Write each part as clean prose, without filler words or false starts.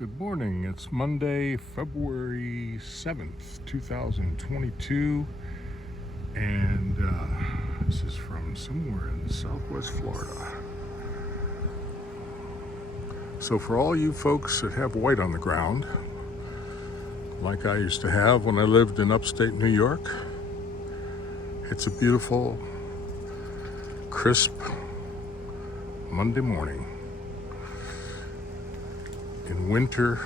Good morning. It's Monday, February 7th, 2022, and this is from somewhere in Southwest Florida. So for all you folks that have white on the ground, like I used to have when I lived in upstate New York, it's a beautiful, crisp Monday morning in winter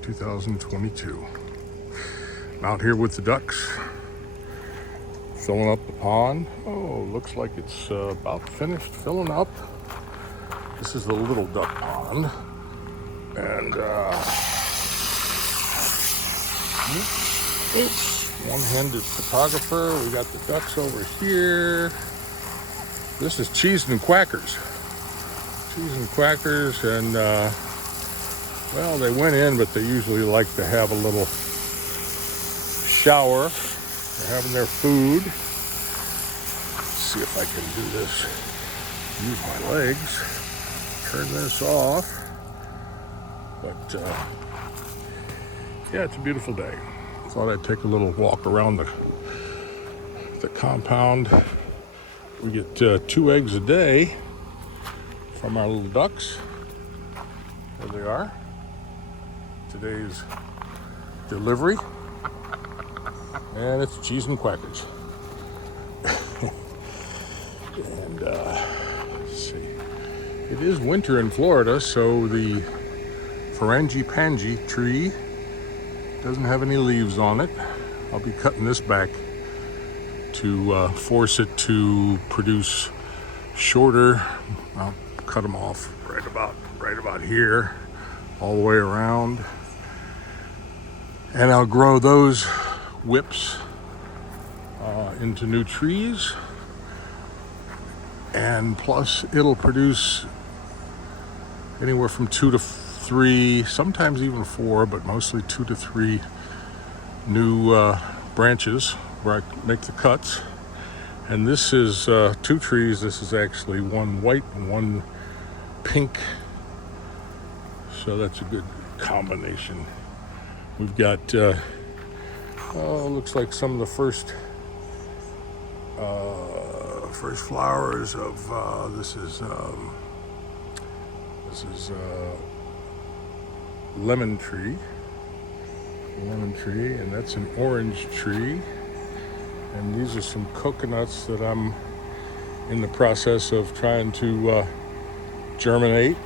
2022. I'm out here with the ducks, filling up the pond. Oh, looks like it's about finished filling up. This is the little duck pond, and oops, one-handed photographer. We got the ducks over here. This is cheese and quackers. And well, they went in, but they usually like to have a little shower. They're having their food. Let's see if I can do this. Use my legs. Turn this off. But yeah, it's a beautiful day. Thought I'd take a little walk around the compound. We get 2 eggs a day from our little ducks. There they are. Today's delivery. And it's cheese and quackers. And let's see. It is winter in Florida, so the frangipani tree doesn't have any leaves on it. I'll be cutting this back to force it to produce shorter. I'll cut them off right about here, all the way around, and I'll grow those whips into new trees, and plus it'll produce anywhere from 2 to 3, sometimes even 4, but mostly 2 to 3 new branches where I make the cuts. And this is 2 trees. This is actually one white and one pink. So that's a good combination. We've got, looks like some of the first flowers of, this is lemon tree, and that's an orange tree. And these are some coconuts that I'm in the process of trying to germinate.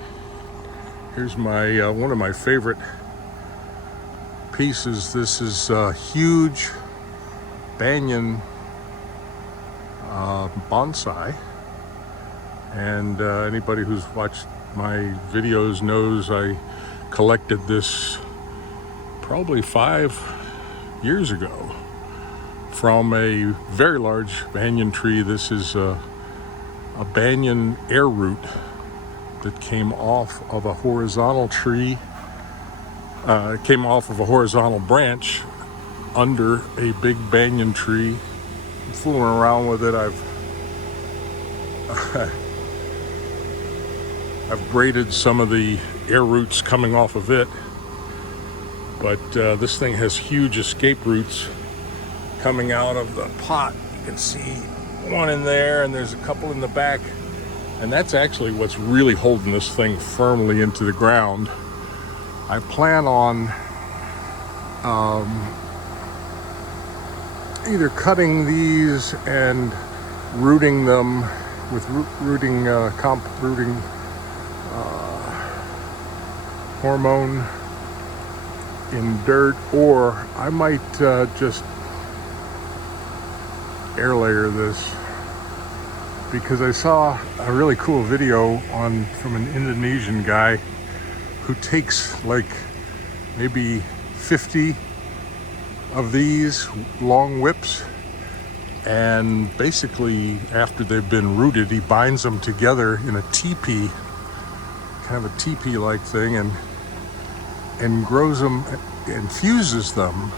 Here's my one of my favorite pieces. This is a huge banyan bonsai. And anybody who's watched my videos knows I collected this probably 5 years ago from a very large banyan tree. This is a banyan air root that came off of a horizontal tree. It came off of a horizontal branch under a big banyan tree. I'm fooling around with it. I've braided some of the air roots coming off of it, but this thing has huge escape roots coming out of the pot. You can see one in there, and there's a couple in the back, and that's actually what's really holding this thing firmly into the ground. I plan on either cutting these and rooting them with rooting hormone in dirt, or I might just air layer this, because I saw a really cool video from an Indonesian guy who takes like maybe 50 of these long whips, and basically after they've been rooted, he binds them together in a teepee, kind of a teepee like thing, and grows them, infuses them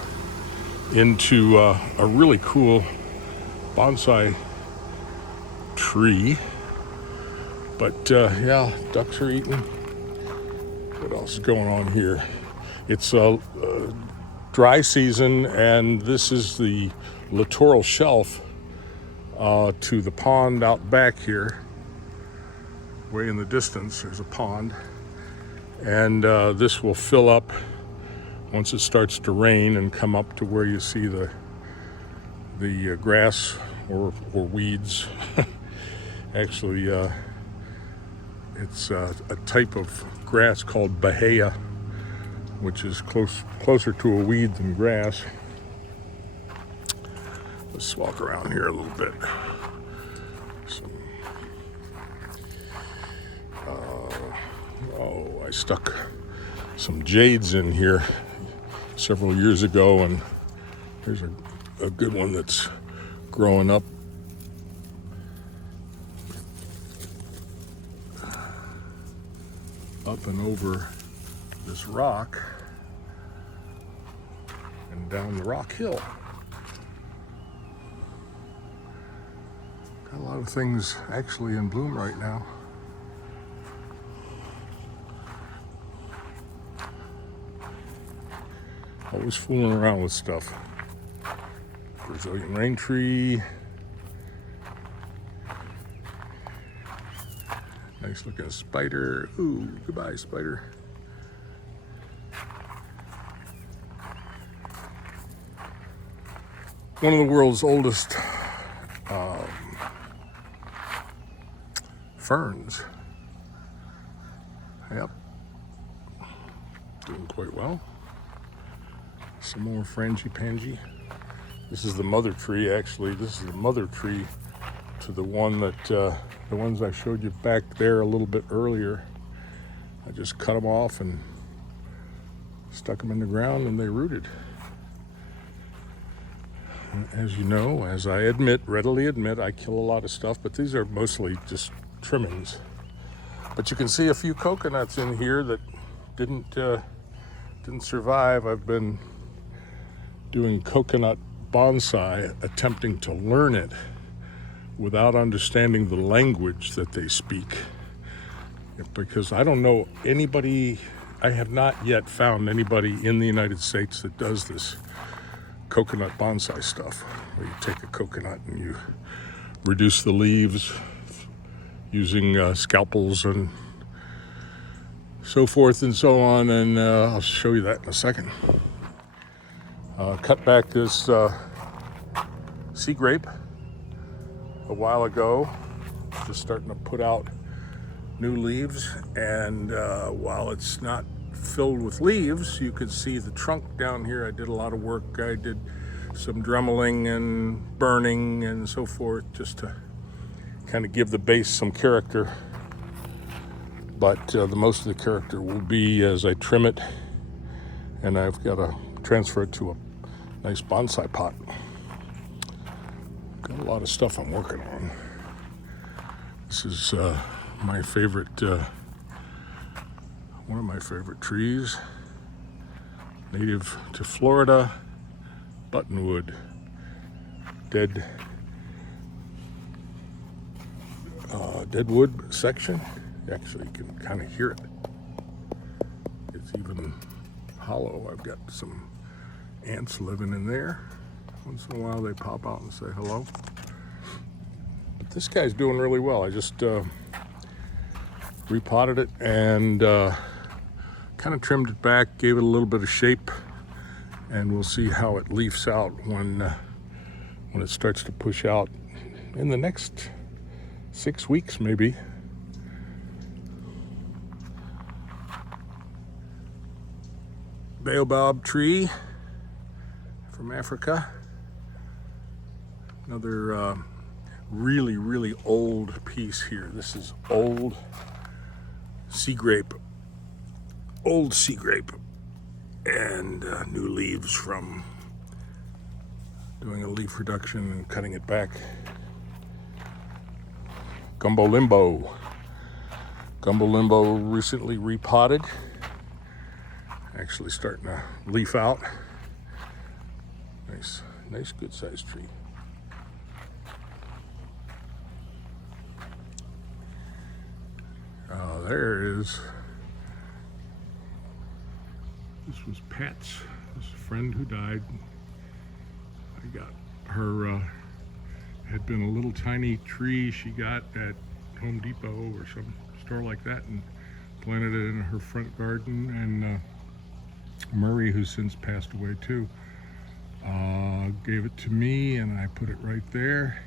into a really cool bonsai tree. But yeah, ducks are eating What else is going on here? It's a dry season, and this is the littoral shelf to the pond out back here. Way in the distance, there's a pond. And this will fill up once it starts to rain and come up to where you see the grass or weeds. Actually, it's a type of grass called Bahia, which is closer to a weed than grass. Let's walk around here a little bit. I stuck some jades in here several years ago, and here's a good one that's growing up. Up and over this rock and down the rock hill. Got a lot of things actually in bloom right now. Always fooling around with stuff. Brazilian rain tree. Nice looking spider. Ooh, goodbye, spider. One of the world's oldest ferns. Yep. Doing quite well. Some more frangipani. This is the mother tree, actually. This is the mother tree to the one that, the ones I showed you back there a little bit earlier. I just cut them off and stuck them in the ground, and they rooted. As you know, as I readily admit, I kill a lot of stuff, but these are mostly just trimmings. But you can see a few coconuts in here that didn't survive. I've been doing coconut bonsai, attempting to learn it without understanding the language that they speak. Because I don't know anybody, I have not yet found anybody in the United States that does this coconut bonsai stuff, where you take a coconut and you reduce the leaves using scalpels and so forth and so on, and I'll show you that in a second. Cut back this sea grape a while ago, just starting to put out new leaves, and while it's not filled with leaves, you can see the trunk down here. I did a lot of work. I did some dremeling and burning and so forth, just to kind of give the base some character. But the most of the character will be as I trim it, and I've got to transfer it to a nice bonsai pot. Got a lot of stuff I'm working on. This is my favorite, one of my favorite trees, native to Florida, buttonwood, deadwood section. Actually, you can kind of hear it. It's even hollow. I've got some ants living in there. Once in a while they pop out and say hello. But this guy's doing really well. I just repotted it and kind of trimmed it back, gave it a little bit of shape, and we'll see how it leafs out when it starts to push out in the next 6 weeks maybe. Baobab tree from Africa. Another really, really old piece here. This is old sea grape, and new leaves from doing a leaf reduction and cutting it back. Gumbo limbo recently repotted, actually starting to leaf out. Nice good sized tree. There is This was Pat's, this friend who died. I got her, had been a little tiny tree she got at Home Depot or some store like that, and planted it in her front garden. And Murray, who's since passed away too, gave it to me, and I put it right there.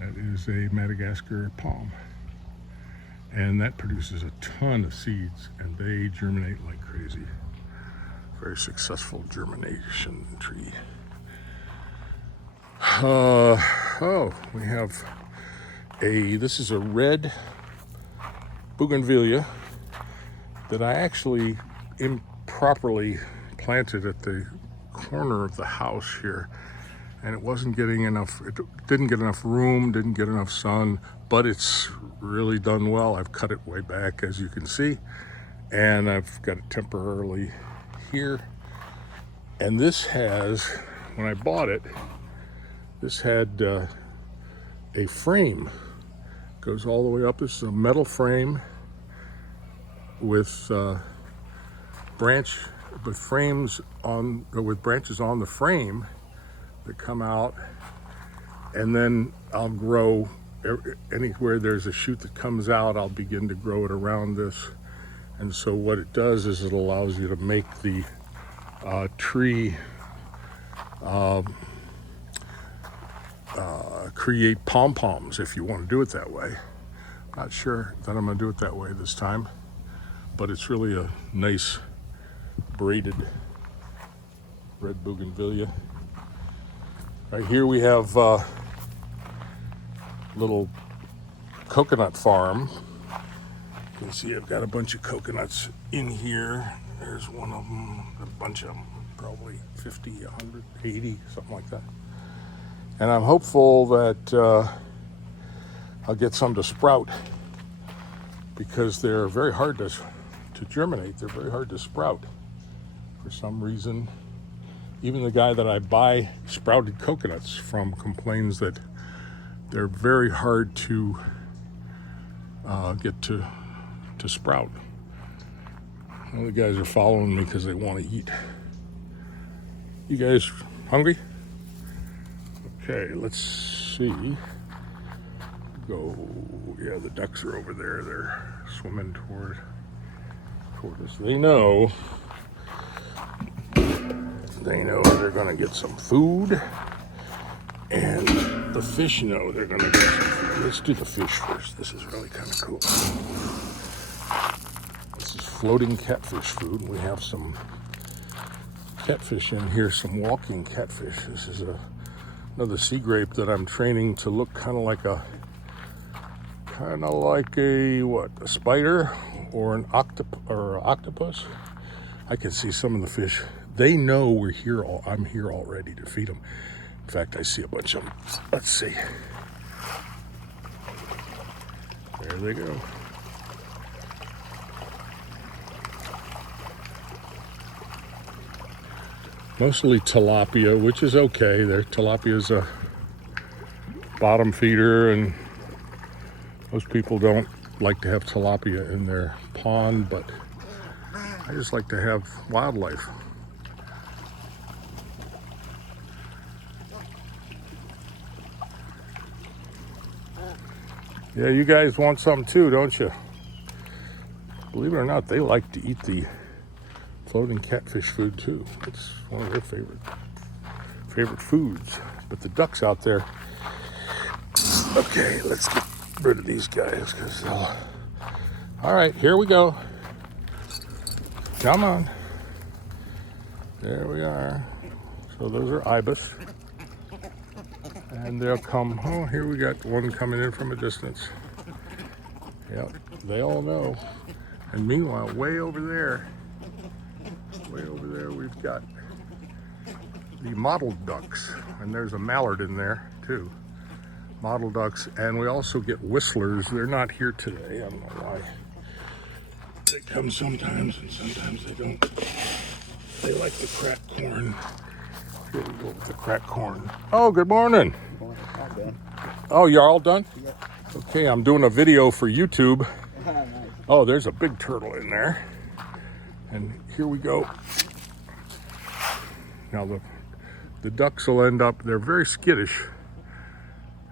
That is a Madagascar palm, and that produces a ton of seeds, and they germinate like crazy. Very successful germination tree. Oh, we have this is a red Bougainvillea that I actually improperly planted at the corner of the house here, and it wasn't getting enough, it didn't get enough room, didn't get enough sun, but it's really done well. I've cut it way back, as you can see, and I've got it temporarily here. And this has, when I bought it, this had a frame, goes all the way up. This is a metal frame with branches on the frame that come out, and then I'll grow anywhere there's a shoot that comes out, I'll begin to grow it around this. And so what it does is it allows you to make the tree create pom-poms if you want to do it that way. Not sure that I'm going to do it that way this time, but it's really a nice braided red Bougainvillea. Right here we have a little coconut farm. You can see I've got a bunch of coconuts in here. There's one of them, a bunch of them, probably 50, 100, 80, something like that. And I'm hopeful that I'll get some to sprout, because they're very hard to germinate. They're very hard to sprout for some reason. Even the guy that I buy sprouted coconuts from complains that they're very hard to get to sprout. Well, the guys are following me because they want to eat. You guys hungry? Okay, let's see. Go. Yeah, the ducks are over there. They're swimming toward us. They know they're gonna get some food, and the fish know they're gonna get some food. Let's do the fish first. This is really kind of cool. This is floating catfish food. We have some catfish in here, some walking catfish. This is another sea grape that I'm training to look kind of like a spider or an octopus. I can see some of the fish. They know we're here. I'm here already to feed them. In fact, I see a bunch of them. Let's see. There they go. Mostly tilapia, which is okay. Tilapia is a bottom feeder, and most people don't like to have tilapia in their pond, but I just like to have wildlife. Yeah, you guys want some too, don't you? Believe it or not, they like to eat the floating catfish food too. It's one of their favorite foods. But the ducks out there. Okay, let's get rid of these guys because they'll. All right, here we go. Come on. There we are. So those are Ibis. And they'll come. Oh, here we got one coming in from a distance. Yep, they all know. And meanwhile, way over there, we've got the mottled ducks, and there's a mallard in there too. Mottled ducks, and we also get whistlers. They're not here today. I don't know why. They come sometimes, and sometimes they don't. They like the cracked corn. Here we go with the cracked corn. Oh, good morning. All done. Oh, you're all done? Yep. Okay, I'm doing a video for YouTube. Nice. Oh, there's a big turtle in there. And here we go. Now the ducks will end up, they're very skittish,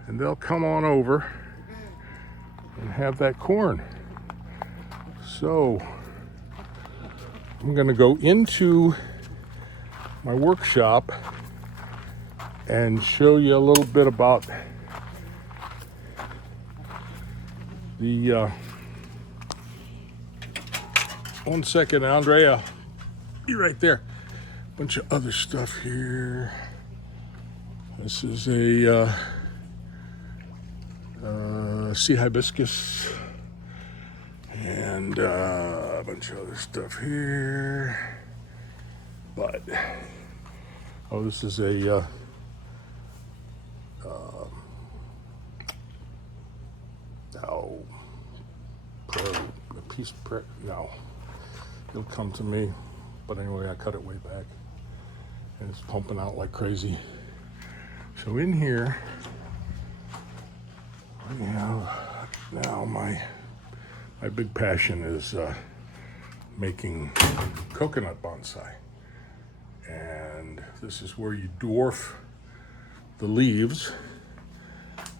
and they'll come on over and have that corn. So I'm gonna go into my workshop and show you a little bit about the, 1 second, Andrea, be right there. Bunch of other stuff here. This is a sea hibiscus and a bunch of other stuff here. But, oh, this is a a piece of prayer. No, it'll come to me. But anyway, I cut it way back, and it's pumping out like crazy. So in here, we have now my big passion is making coconut bonsai, and this is where you dwarf the leaves.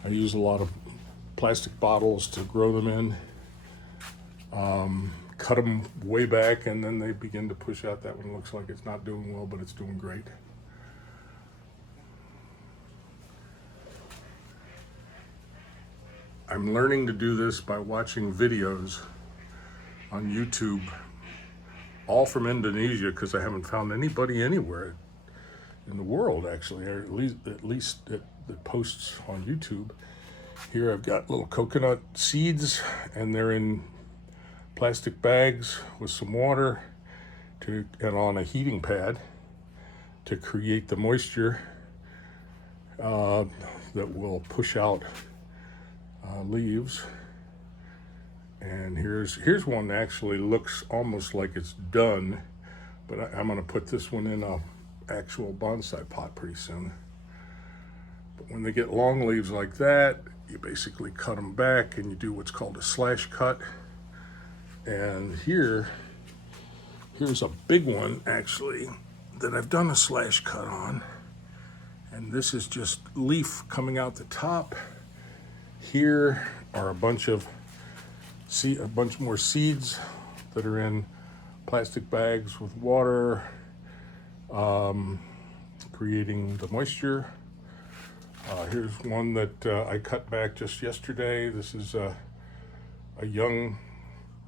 I use a lot of plastic bottles to grow them in. Cut them way back, and then they begin to push out. That one looks like it's not doing well, but it's doing great. I'm learning to do this by watching videos on YouTube, all from Indonesia, because I haven't found anybody anywhere in the world, actually, or at least that posts on YouTube. Here I've got little coconut seeds, and they're in plastic bags with some water and on a heating pad to create the moisture that will push out leaves. And here's one that actually looks almost like it's done, but I'm going to put this one in a actual bonsai pot pretty soon. But when they get long leaves like that, you basically cut them back and you do what's called a slash cut. And here's a big one actually that I've done a slash cut on, and this is just leaf coming out the top. Here are a bunch more seeds that are in plastic bags with water, creating the moisture. Here's one that I cut back just yesterday. This is a young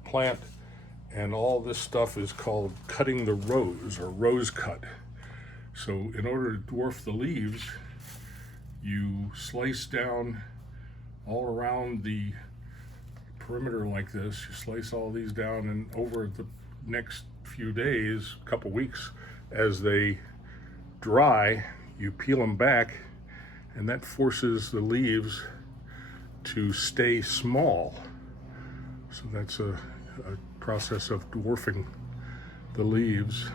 plant, and all this stuff is called cutting the rose, or rose cut. So in order to dwarf the leaves, you slice down all around the perimeter like this. You slice all these down, and over the next few days, couple weeks, as they dry, you peel them back, and that forces the leaves to stay small. So that's a process of dwarfing the leaves.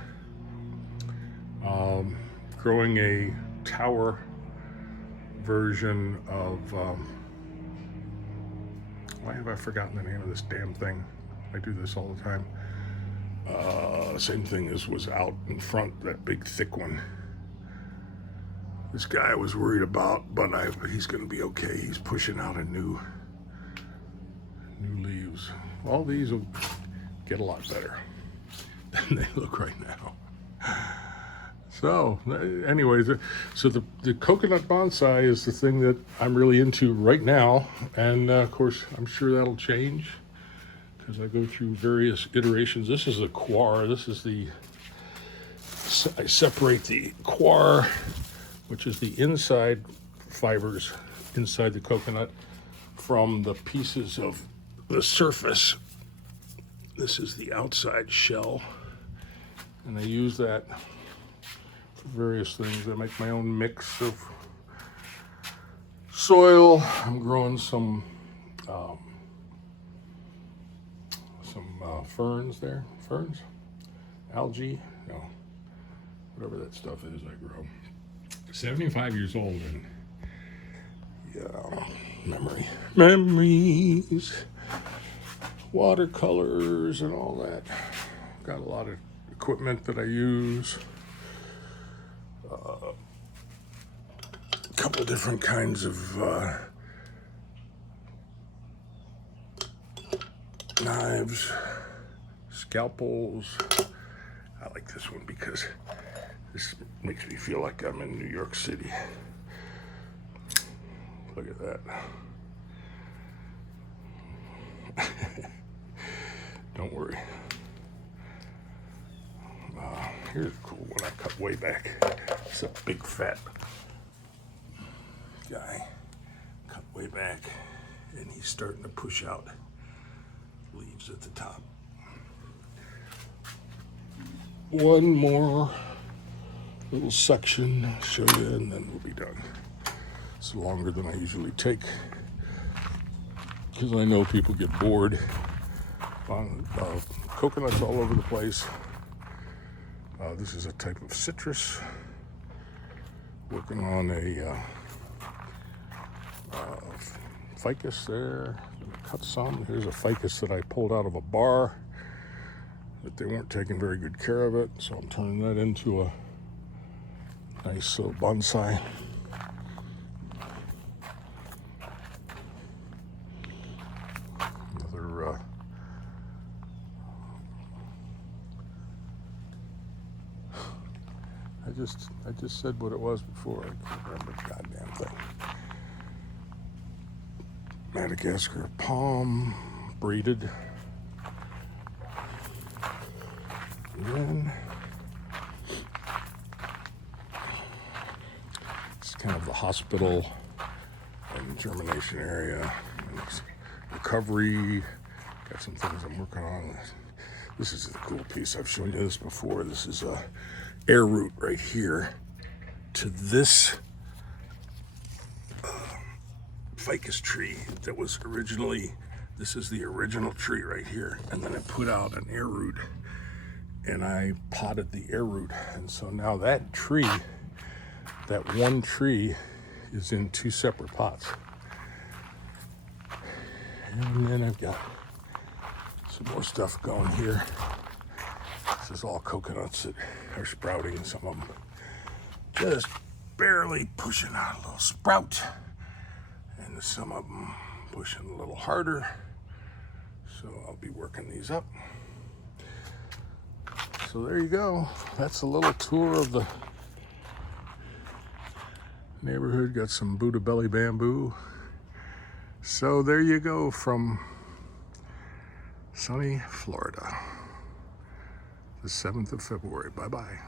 Growing a tower version of, why have I forgotten the name of this damn thing? I do this all the time. Same thing as was out in front, that big thick one. This guy I was worried about, but he's gonna be okay. He's pushing out a new leaves. All these will get a lot better than they look right now. So anyways, so the coconut bonsai is the thing that I'm really into right now. And of course, I'm sure that'll change because I go through various iterations. This is the coir. This is I separate the coir, which is the inside fibers inside the coconut, from the pieces of the surface. This is the outside shell, and I use that for various things. I make my own mix of soil. I'm growing some ferns there. Ferns? Algae? No. Whatever that stuff is I grow. 75 years old, and yeah, memories, watercolors and all that got a lot of equipment that I use. A couple different kinds of knives, scalpels. I like this one because this makes me feel like I'm in New York City. Look at that. Don't worry. Here's a cool one I cut way back. It's a big fat guy, cut way back, and he's starting to push out leaves at the top. One more little section, I'll show you, and then we'll be done. It's longer than I usually take because I know people get bored. Coconuts all over the place. This is a type of citrus. Working on a ficus there. Cut some. Here's a ficus that I pulled out of a bar that they weren't taking very good care of it, so I'm turning that into a nice little bonsai. Another I just said what it was before. I can't remember the goddamn thing. Madagascar palm, braided. And then it's kind of the hospital and germination area. And recovery. Got some things I'm working on. This is a cool piece. I've shown you this before. This is a air root right here to this ficus tree that was originally, this is the original tree right here, and then I put out an air root and I potted the air root, and so now that tree, that one tree, is in two separate pots. And then I've got some more stuff going here. This is all coconuts that are sprouting, some of them just barely pushing out a little sprout, and some of them pushing a little harder. So I'll be working these up. So there you go. That's a little tour of the neighborhood. Got some Buddha belly bamboo. So there you go from sunny Florida. The 7th of February. Bye-bye.